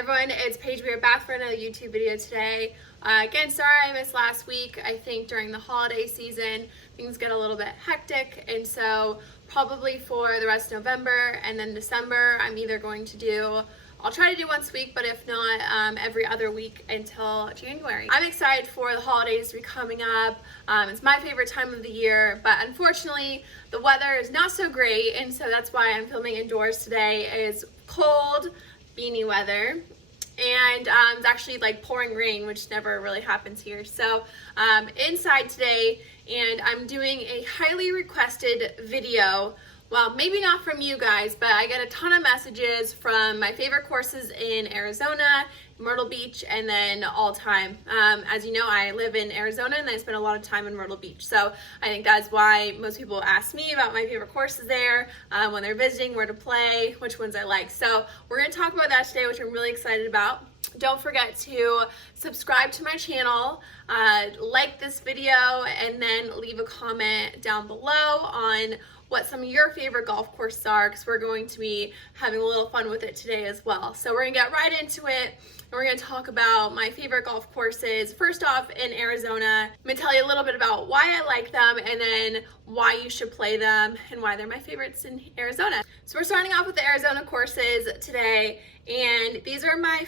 Everyone, it's Paige. We are back for another YouTube video today. Again, sorry I missed last week. I think during the holiday season, things get a little bit hectic, and so probably for the rest of November and then December, I'm either going to do, I'll try to do once a week, but if not, every other week until January. I'm excited for the holidays to be coming up. It's my favorite time of the year, but unfortunately, the weather is not so great, and so that's why I'm filming indoors today. It's cold, beanie weather, and it's actually like pouring rain, which never really happens here. So inside today, and I'm doing a highly requested video. Well, maybe not from you guys, but I get a ton of messages from my favorite courses in Arizona, Myrtle Beach, and then all time. As you know, I live in Arizona and I spend a lot of time in Myrtle Beach. So I think that's why most people ask me about my favorite courses there, when they're visiting, where to play, which ones I like. So we're gonna talk about that today, which I'm really excited about. Don't forget to subscribe to my channel, like this video, and then leave a comment down below on what some of your favorite golf courses are, because we're going to be having a little fun with it today as well. So we're gonna get right into it, and we're gonna talk about my favorite golf courses. First off, in Arizona, I'm gonna tell you a little bit about why I like them, and then why you should play them, and why they're my favorites in Arizona. So we're starting off with the Arizona courses today, and these are my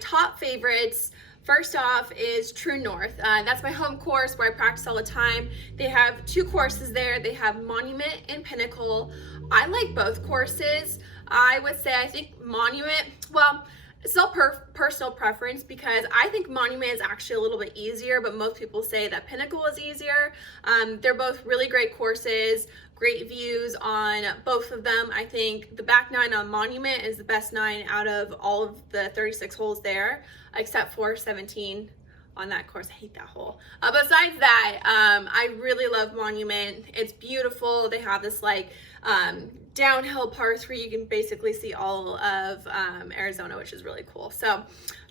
top favorites. First off is True North. That's my home course where I practice all the time. They have two courses there. They have Monument and Pinnacle. I like both courses. I would say I think Monument, well, it's all personal preference, because I think Monument is actually a little bit easier, but most people say that Pinnacle is easier. They're both really great courses, great views on both of them. I think the back nine on Monument is the best nine out of all of the 36 holes there, except for 17 on that course. I hate that hole. Besides that, I really love Monument. It's beautiful. They have this like downhill par 3. You can basically see all of Arizona, which is really cool. So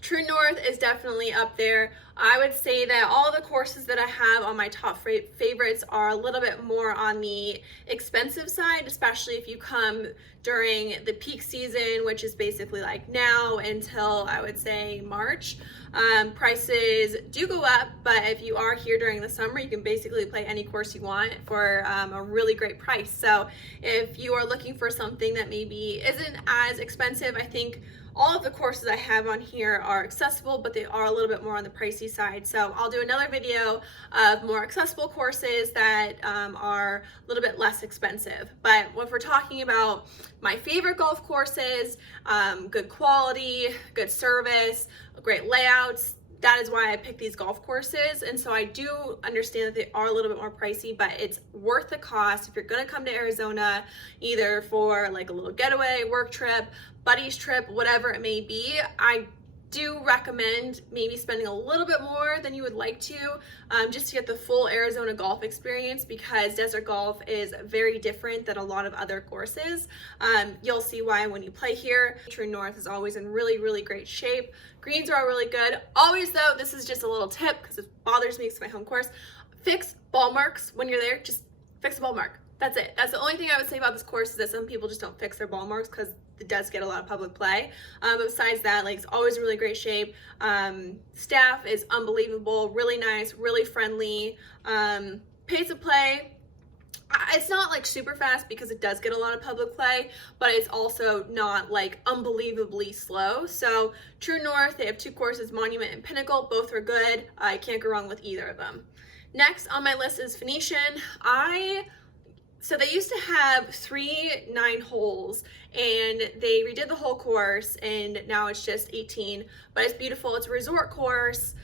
True North is definitely up there. I would say that all the courses that I have on my top favorites are a little bit more on the expensive side, especially if you come during the peak season, which is basically like now until I would say March. Prices do go up, but if you are here during the summer, you can basically play any course you want for a really great price. So if you are looking for something that maybe isn't as expensive, I think all of the courses I have on here are accessible, but they are a little bit more on the pricey side. So I'll do another video of more accessible courses that are a little bit less expensive. But if we're talking about my favorite golf courses, good quality, good service, great layouts, that is why I picked these golf courses. And so I do understand that they are a little bit more pricey, but it's worth the cost if you're gonna come to Arizona, either for like a little getaway, work trip, buddies trip, whatever it may be. I do recommend maybe spending a little bit more than you would like to, just to get the full Arizona golf experience, because desert golf is very different than a lot of other courses. You'll see why when you play here. True North is always in really, really great shape. Greens are really good. Always though, this is just a little tip because it bothers me, it's my home course. Fix ball marks when you're there, just fix a ball mark. That's it. That's the only thing I would say about this course, is that some people just don't fix their ball marks because it does get a lot of public play. But besides that, like, it's always in really great shape. Staff is unbelievable, really nice, really friendly. Pace of play, it's not like super fast because it does get a lot of public play, but it's also not like unbelievably slow. So True North, they have two courses, Monument and Pinnacle. Both are good. I can't go wrong with either of them. Next on my list is Phoenician. So they used to have 3 9-holes, and they redid the whole course, and now it's just 18, but it's beautiful. It's a resort course,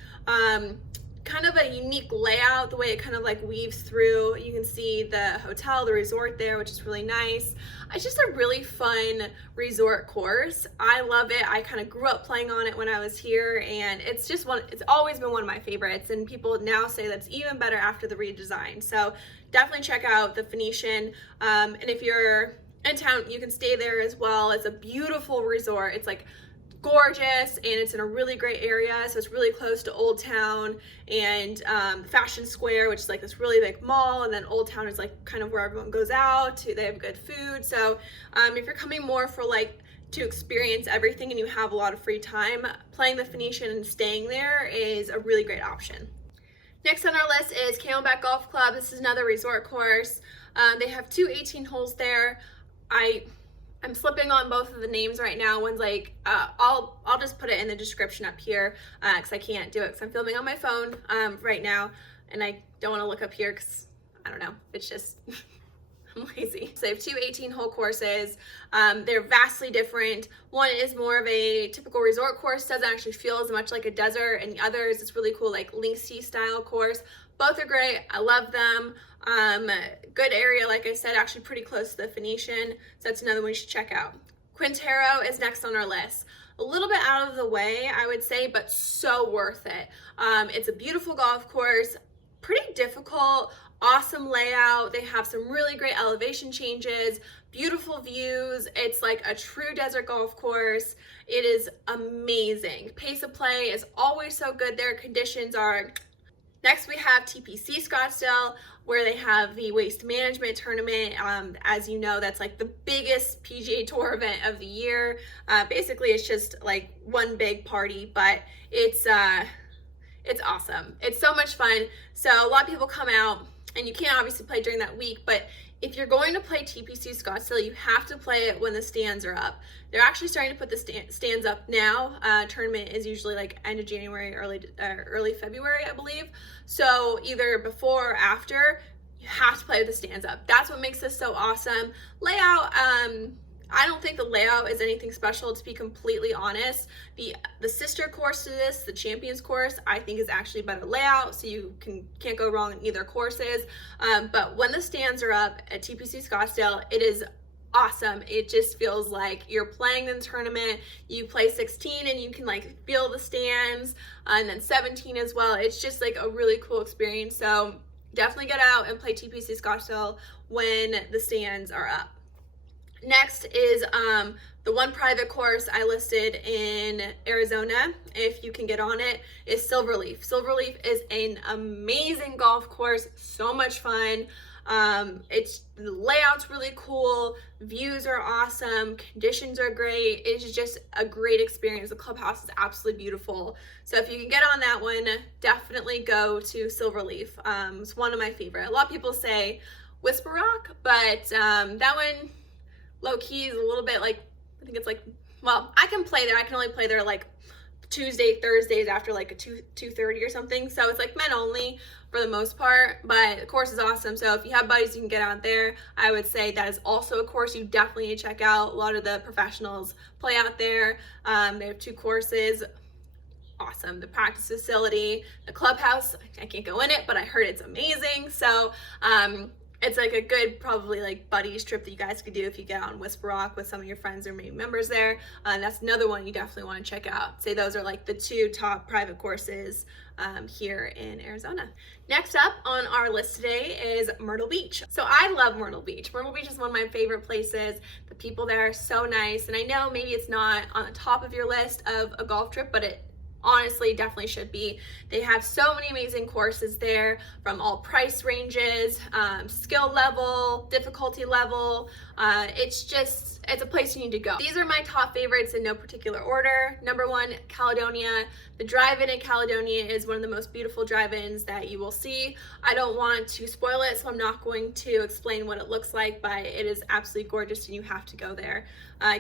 kind of a unique layout, the way it kind of like weaves through. You can see the hotel, the resort there, which is really nice. It's just a really fun resort course. I love it. I kind of grew up playing on it when I was here, and it's just it's always been one of my favorites, and people now say that's even better after the redesign. So definitely check out the Phoenician, and if you're in town, you can stay there as well. It's a beautiful resort. It's like gorgeous, and it's in a really great area, so it's really close to Old Town and Fashion Square, which is like this really big mall, and then Old Town is like kind of where everyone goes out to. They have good food. So if you're coming more for like to experience everything and you have a lot of free time, playing the Phoenician and staying there is a really great option. Next on our list is Camelback Golf Club. This is another resort course. They have two 18 holes there. I'm slipping on both of the names right now. One's like, I'll just put it in the description up here because I can't do it because I'm filming on my phone right now and I don't want to look up here because I don't know, it's just I'm lazy. So they have two 18-hole courses. They're vastly different. One is more of a typical resort course, doesn't actually feel as much like a desert, and the other is this really cool like linksy style course. Both are great. I love them. Good area, like I said, actually pretty close to the Phoenician, so that's another one you should check out. Quintero is next on our list. A little bit out of the way, I would say, but so worth it. It's a beautiful golf course, pretty difficult, awesome layout. They have some really great elevation changes, beautiful views. It's like a true desert golf course. It is amazing. Pace of play is always so good there. Conditions are... Next, we have TPC Scottsdale, where they have the Waste Management Tournament. As you know, that's like the biggest PGA Tour event of the year. Basically, it's just like one big party, but it's awesome. It's so much fun. So a lot of people come out, and you can't obviously play during that week, but if you're going to play TPC Scottsdale, you have to play it when the stands are up. They're actually starting to put the stands up now. Tournament is usually like end of January, early February, I believe. So either before or after, you have to play with the stands up. That's what makes this so awesome. Layout, I don't think the layout is anything special, to be completely honest. The sister course to this, the Champions course, I think is actually better layout, so you can't go wrong in either courses. But when the stands are up at TPC Scottsdale, it is awesome. It just feels like you're playing in the tournament. You play 16 and you can like feel the stands, and then 17 as well. It's just like a really cool experience. So definitely get out and play TPC Scottsdale when the stands are up. Next is the one private course I listed in Arizona, if you can get on it, is Silverleaf. Silverleaf is an amazing golf course, so much fun. The layout's really cool, views are awesome, conditions are great. It's just a great experience. The clubhouse is absolutely beautiful. So if you can get on that one, definitely go to Silverleaf. It's one of my favorite. A lot of people say Whisper Rock, but that one, low key, is a little bit like, I think it's like, well, I can play there. I can only play there like Tuesday, Thursdays after like a 2:30 or something. So it's like men only for the most part, but the course is awesome. So if you have buddies, you can get out there. I would say that is also a course you definitely need to check out. A lot of the professionals play out there. They have two courses. Awesome. The practice facility, the clubhouse, I can't go in it, but I heard it's amazing. So it's like a good, probably like buddies trip that you guys could do if you get out on Whisper Rock with some of your friends or maybe members there. That's another one you definitely want to check out. Say those are like the two top private courses here in Arizona. Next up on our list today is Myrtle Beach. So I love Myrtle Beach. Myrtle Beach is one of my favorite places. The people there are so nice. And I know maybe it's not on the top of your list of a golf trip, but it honestly definitely should be. They have so many amazing courses there from all price ranges, skill level, difficulty level. It's a place you need to go. These are my top favorites in no particular order. Number one, Caledonia. The drive-in in Caledonia is one of the most beautiful drive-ins that you will see. I don't want to spoil it, so I'm not going to explain what it looks like, but it is absolutely gorgeous and you have to go there.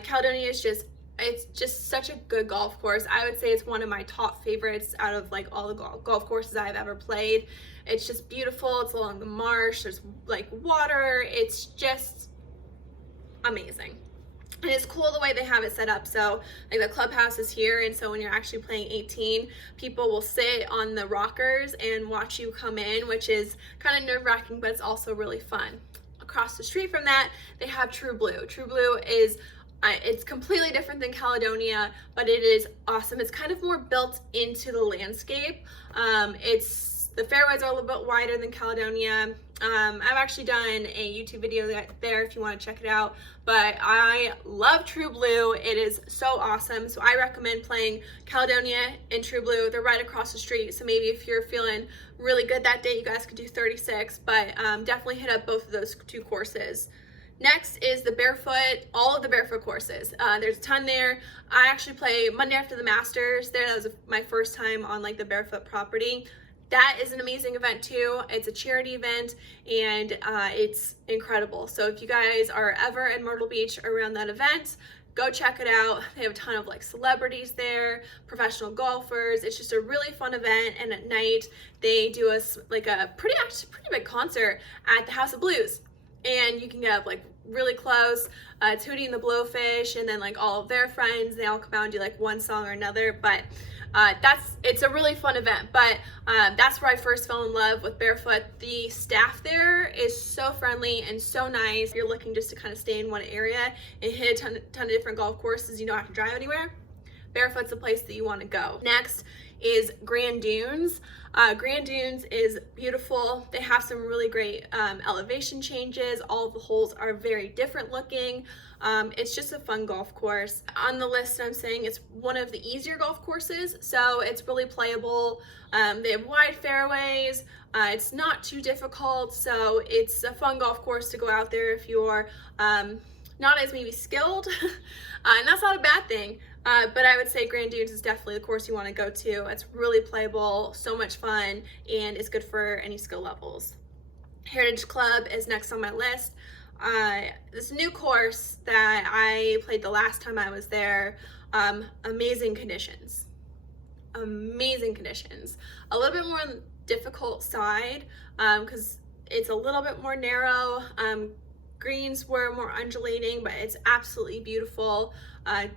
Caledonia is it's just such a good golf course. I would say it's one of my top favorites out of like all the golf courses I've ever played. It's just beautiful. It's along the marsh. There's like water. It's just amazing. And it's cool the way they have it set up. So like the clubhouse is here, and so when you're actually playing 18, people will sit on the rockers and watch you come in, which is kind of nerve-wracking, but it's also really fun. Across the street from that, they have True Blue. True Blue is it's completely different than Caledonia, but it is awesome. It's kind of more built into the landscape. The fairways are a little bit wider than Caledonia. I've actually done a YouTube video there if you want to check it out, but I love True Blue. It is so awesome. So I recommend playing Caledonia and True Blue. They're right across the street. So maybe if you're feeling really good that day, you guys could do 36, but definitely hit up both of those two courses. Next is the barefoot, all of the barefoot courses. There's a ton there. I actually play Monday after the Masters there. That was my first time on like the barefoot property. That is an amazing event too. It's a charity event and it's incredible. So if you guys are ever in Myrtle Beach around that event, go check it out. They have a ton of like celebrities there, professional golfers. It's just a really fun event. And at night they do us like a pretty big concert at the House of Blues. And you can get up like really close. It's Hootie and the Blowfish and then like all of their friends. They all come out and do like one song or another. But it's a really fun event. But that's where I first fell in love with barefoot. The staff there is so friendly and so nice. If you're looking just to kind of stay in one area and hit a ton of different golf courses, you don't have to drive anywhere, barefoot's a place that you want to go. Next is Grand Dunes. Grand Dunes is beautiful. They have some really great elevation changes. All of the holes are very different looking. It's just a fun golf course. On the list, I'm saying it's one of the easier golf courses, so it's really playable. They have wide fairways. It's not too difficult, so it's a fun golf course to go out there if you're not as maybe skilled, and that's not a bad thing. But I would say Grand Dunes is definitely the course you want to go to. It's really playable, so much fun, and it's good for any skill levels. Heritage Club is next on my list. This new course that I played the last time I was there, amazing conditions. Amazing conditions. A little bit more on the difficult side because it's a little bit more narrow. Greens were more undulating, but it's absolutely beautiful.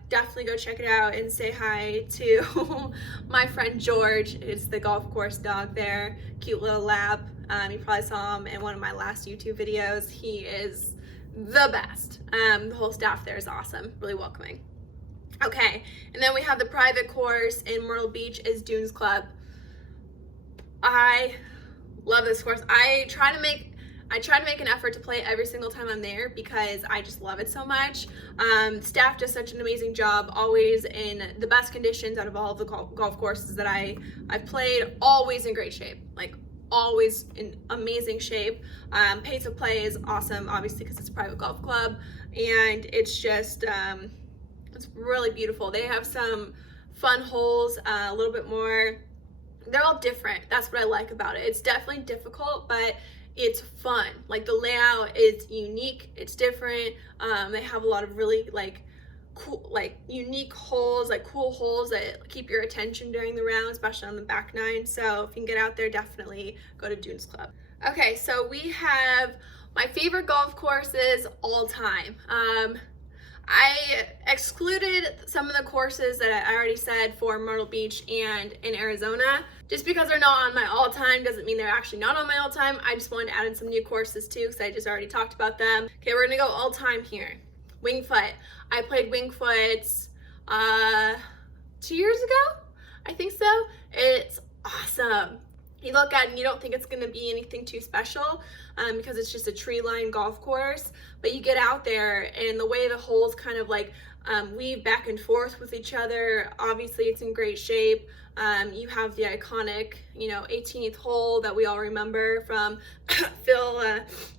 Definitely go check it out and say hi to my friend George. It's the golf course dog there, cute little lab. You probably saw him in one of my last YouTube videos. He is the best. The whole staff there is awesome, really welcoming. Okay, and then we have the private course in Myrtle Beach is Dunes Club. I love this course. I try to make an effort to play every single time I'm there because I just love it so much. Staff does such an amazing job, always in the best conditions out of all of the golf courses that I've played, always in great shape, like always in amazing shape. Pace of play is awesome, obviously because it's a private golf club, and it's just, it's really beautiful. They have some fun holes, a little bit more, they're all different. That's what I like about it. It's definitely difficult, but it's fun. Like the layout is unique, it's different. They have a lot of really like cool, like unique holes, like cool holes that keep your attention during the round, especially on the back nine. So if you can get out there, definitely go to Dunes Club. Okay, so we have my favorite golf courses all time. I excluded some of the courses that I already said for Myrtle Beach and in Arizona. Just because they're not on my all-time doesn't mean they're actually not on my all-time. I just wanted to add in some new courses too because I just already talked about them. Okay, we're gonna go all-time here. Wingfoot. I played Wingfoot 2 years ago, I think so. It's awesome. You look at it and you don't think it's going to be anything too special because it's just a tree-lined golf course, but you get out there and the way the holes kind of like weave back and forth with each other, obviously it's in great shape. You have the iconic, 18th hole that we all remember from Phil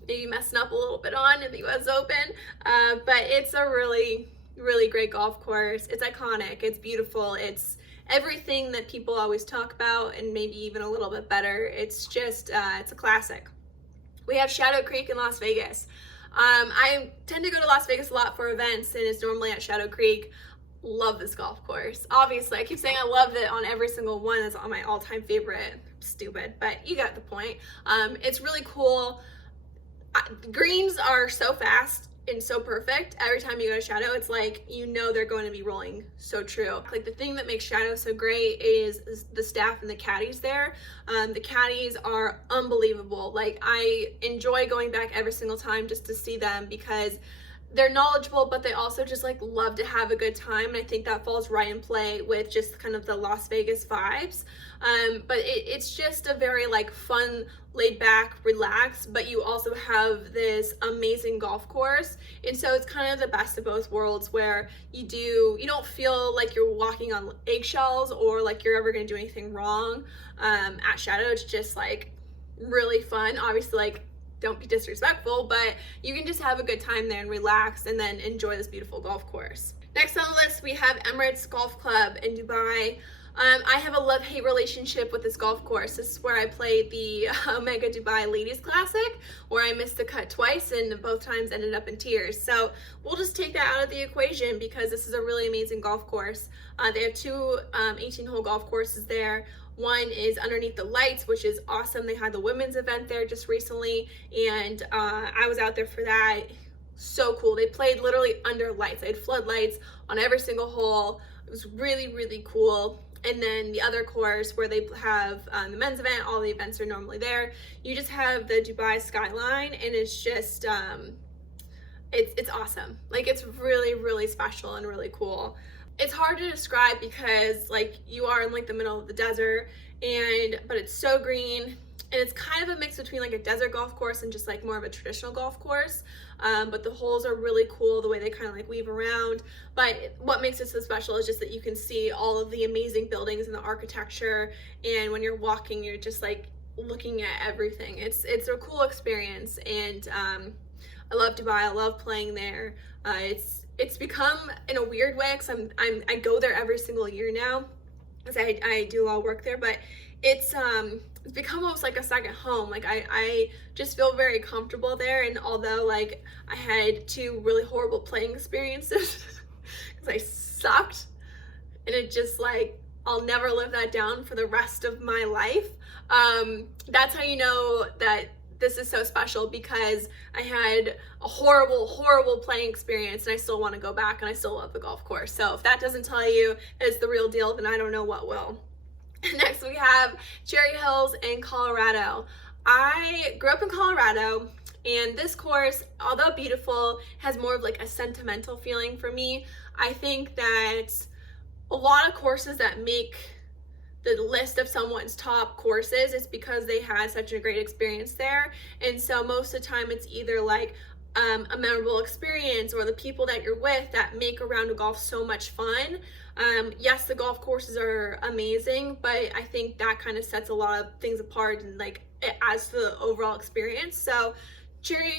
maybe messing up a little bit on in the US Open, but it's a really, really great golf course. It's iconic, it's beautiful, it's everything that people always talk about and maybe even a little bit better. It's just, it's a classic. We have Shadow Creek in Las Vegas. I tend to go to Las Vegas a lot for events and it's normally at Shadow Creek. Love this golf course. Obviously, I keep saying I love it on every single one. That's on my all-time favorite. Stupid, but you got the point. It's really cool. Greens are so fast and so perfect. Every time you go to Shadow, it's like, they're going to be rolling so true. Like the thing that makes Shadow so great is the staff and the caddies there. The caddies are unbelievable. Like I enjoy going back every single time just to see them because they're knowledgeable, but they also just like love to have a good time. And I think that falls right in play with just kind of the Las Vegas vibes. But it's just a very like fun, laid back, relaxed, but you also have this amazing golf course. And so it's kind of the best of both worlds where you don't feel like you're walking on eggshells or like you're ever going to do anything wrong. At Shadow, it's just like really fun. Obviously, like don't be disrespectful, but you can just have a good time there and relax and then enjoy this beautiful golf course. Next on the list, we have Emirates Golf Club in Dubai. I have a love-hate relationship with this golf course. This is where I played the Omega Dubai Ladies Classic, where I missed the cut twice and both times ended up in tears. So we'll just take that out of the equation because this is a really amazing golf course. They have two 18-hole golf courses there. One is underneath the lights, which is awesome. They had the women's event there just recently, and I was out there for that. So cool. They played literally under lights. They had floodlights on every single hole. It was really, really cool. And then the other course where they have the men's event, all the events are normally there. You just have the Dubai skyline, and it's just, it's awesome. Like, it's really, really special and really cool. It's hard to describe because like you are in like the middle of the desert, but it's so green, and it's kind of a mix between like a desert golf course and just like more of a traditional golf course. But the holes are really cool, the way they kind of like weave around. But what makes it so special is just that you can see all of the amazing buildings and the architecture, and when you're walking, you're just like looking at everything. It's a cool experience, and I love Dubai. I love playing there. It's become, in a weird way, because I go there every single year now, because I do a lot of work there, but it's become almost like a second home. Like I just feel very comfortable there, and although like I had two really horrible playing experiences because I sucked, and it just like I'll never live that down for the rest of my life. That's how you know that this is so special, because I had a horrible, horrible playing experience, and I still want to go back, and I still love the golf course. So if that doesn't tell you it's the real deal, then I don't know what will. Next we have Cherry Hills in Colorado. I grew up in Colorado, and this course, although beautiful, has more of like a sentimental feeling for me. I think that a lot of courses that make the list of someone's top courses is because they had such a great experience there. And so most of the time it's either like a memorable experience or the people that you're with that make a round of golf so much fun. Yes, the golf courses are amazing, but I think that kind of sets a lot of things apart, and like it adds to the overall experience. So Cherry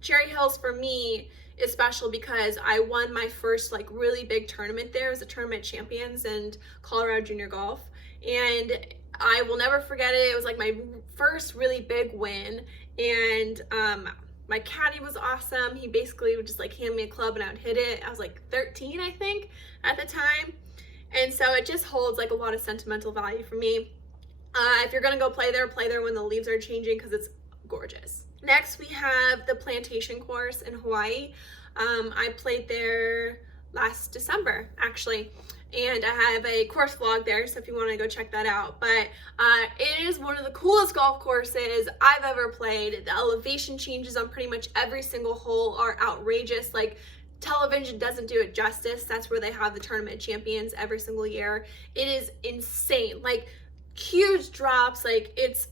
Hills for me is special because I won my first like really big tournament there. It was a tournament champions and Colorado Junior Golf, and I will never forget it. It was like my first really big win, and my caddy was awesome. He basically would just like hand me a club and I would hit it. I was like 13, I think, at the time, and so it just holds like a lot of sentimental value for me. If you're gonna go play there when the leaves are changing, because it's gorgeous. Next, we have the Plantation Course in Hawaii. I played there last December, actually, and I have a course vlog there, so if you want to go check that out. But it is one of the coolest golf courses I've ever played. The elevation changes on pretty much every single hole are outrageous. Like, television doesn't do it justice. That's where they have the tournament champions every single year. It is insane. Like, huge drops. Like, it's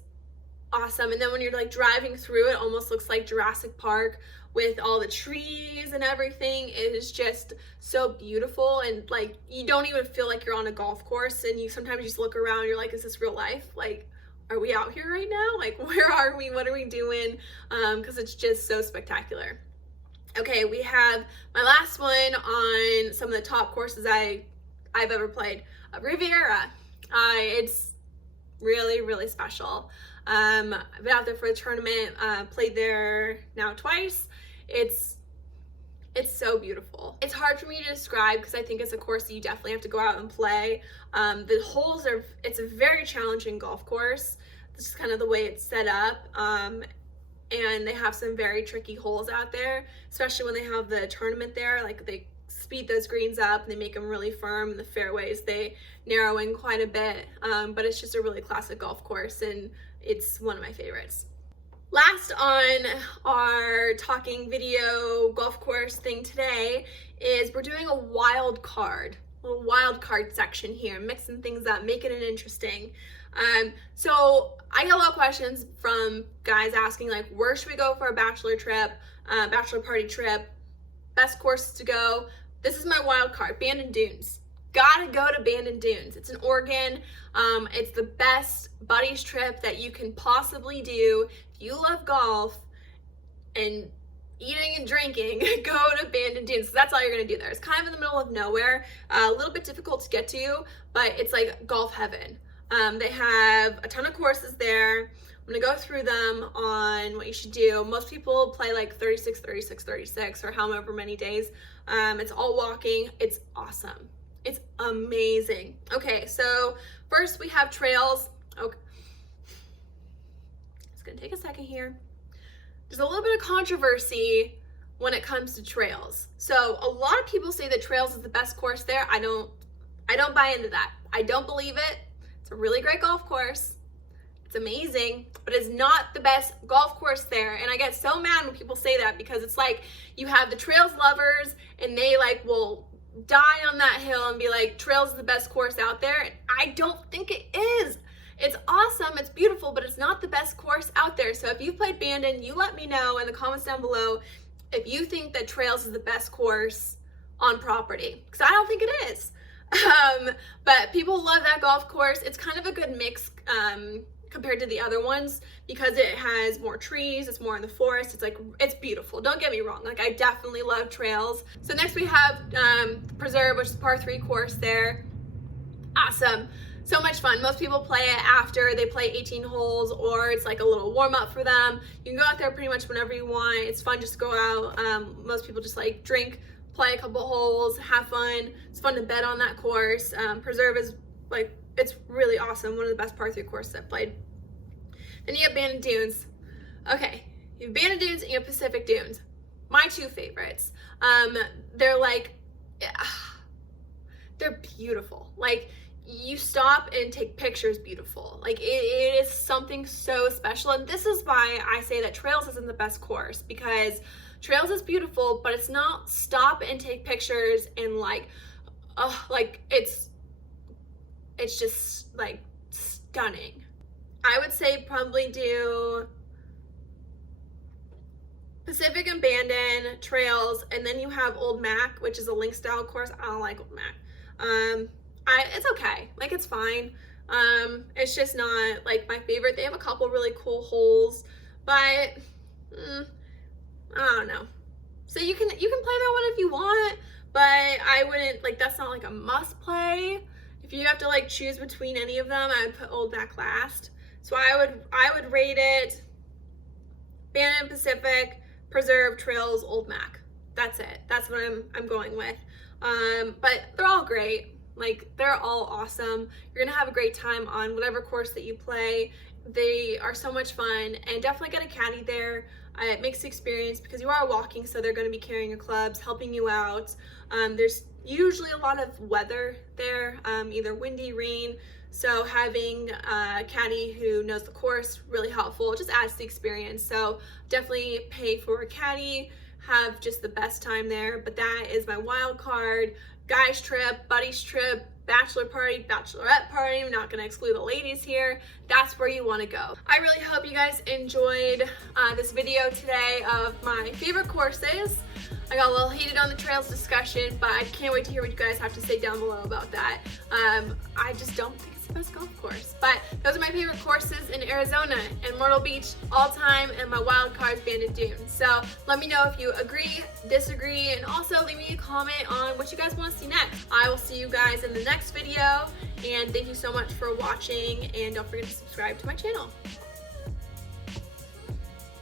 awesome. And then when you're like driving through, it almost looks like Jurassic Park with all the trees and everything. It is just so beautiful, and like you don't even feel like you're on a golf course, and you sometimes just look around and you're like, is this real life? Like, are we out here right now? Like, where are we? What are we doing? Because it's just so spectacular. Okay, we have my last one on some of the top courses I've ever played. Riviera. It's really, really special. I've been out there for a tournament, played there now twice. It's so beautiful. It's hard for me to describe because I think it's a course that you definitely have to go out and play. The holes it's a very challenging golf course. This is kind of the way it's set up. And they have some very tricky holes out there, especially when they have the tournament there. Like, they speed those greens up and they make them really firm. The fairways, they narrow in quite a bit, but it's just a really classic golf course, and it's one of my favorites. Last on our talking video golf course thing today is we're doing a wild card, little wild card section here, mixing things up, making it interesting. So I get a lot of questions from guys asking like, where should we go for a bachelor trip, bachelor party trip, best courses to go. This is my wild card, Bandon Dunes. Gotta go to Bandon Dunes. It's in Oregon. It's the best buddies trip that you can possibly do. If if you love golf and eating and drinking, go to Bandon Dunes. So that's all you're gonna do there. It's kind of in the middle of nowhere, a little bit difficult to get to, but it's like golf heaven. They have a ton of courses there. I'm gonna go through them on what you should do. Most people play like 36, 36, 36, or however many days. It's all walking. It's awesome. It's amazing. Okay, so first we have trails. Okay. It's gonna take a second here. There's a little bit of controversy when it comes to trails. So a lot of people say that trails is the best course there. I don't buy into that. I don't believe it. It's a really great golf course. It's amazing, but it's not the best golf course there. And I get so mad when people say that, because it's like you have the trails lovers and they like will die on that hill and be like, trails is the best course out there. And I don't think it is. It's awesome, it's beautiful, but it's not the best course out there. So if you've played Bandon, you let me know in the comments down below if you think that trails is the best course on property, because I don't think it is. But people love that golf course. It's kind of a good mix compared to the other ones, because it has more trees, it's more in the forest, it's beautiful. Don't get me wrong, like I definitely love trails. So next we have Preserve, which is par 3 course there. Awesome. So much fun. Most people play it after they play 18 holes, or it's like a little warm up for them. You can go out there pretty much whenever you want. It's fun just to go out. Most people just like drink, play a couple holes, have fun. It's fun to bet on that course. Preserve is like, it's really awesome. One of the best par 3 courses I've played. Then you have Bandon Dunes. Okay, you have Bandon Dunes and you have Pacific Dunes. My two favorites. They're like, they're beautiful. Like, you stop and take pictures beautiful. Like, it is something so special. And this is why I say that trails isn't the best course, because trails is beautiful, but it's not stop and take pictures and like it's just like stunning. I would say probably do Pacific and Bandon, trails, and then you have Old Mac, which is a link style course. I don't like Old Mac. It's okay, like it's fine. It's just not like my favorite. They have a couple really cool holes, but I don't know. So you can play that one if you want, but I wouldn't, like, that's not like a must play. If you have to like choose between any of them, I would put Old Mac last. So I would rate it Bandon, Pacific, Preserve, Trails, Old Mac. That's it. That's what I'm going with. But they're all great. Like, they're all awesome. You're gonna have a great time on whatever course that you play. They are so much fun, and definitely get a caddy there. It makes the experience, because you are walking, so they're gonna be carrying your clubs, helping you out. There's usually a lot of weather there, either windy, rain. So having a caddy who knows the course, really helpful. It just adds to the experience. So definitely pay for a caddy, have just the best time there. But that is my wild card. Guys trip, buddies trip, bachelor party, bachelorette party. I'm not gonna exclude the ladies here. That's where you wanna go. I really hope you guys enjoyed this video today of my favorite courses. I got a little heated on the trails discussion, but I can't wait to hear what you guys have to say down below about that. I just don't think it's the best golf course, but those are my favorite courses in Arizona and Myrtle Beach all time, and my wild cards Bandon Dunes. So let me know if you agree, disagree, and also leave me a comment on what you guys want to see next. I will see you guys in the next video, and thank you so much for watching, and don't forget to subscribe to my channel.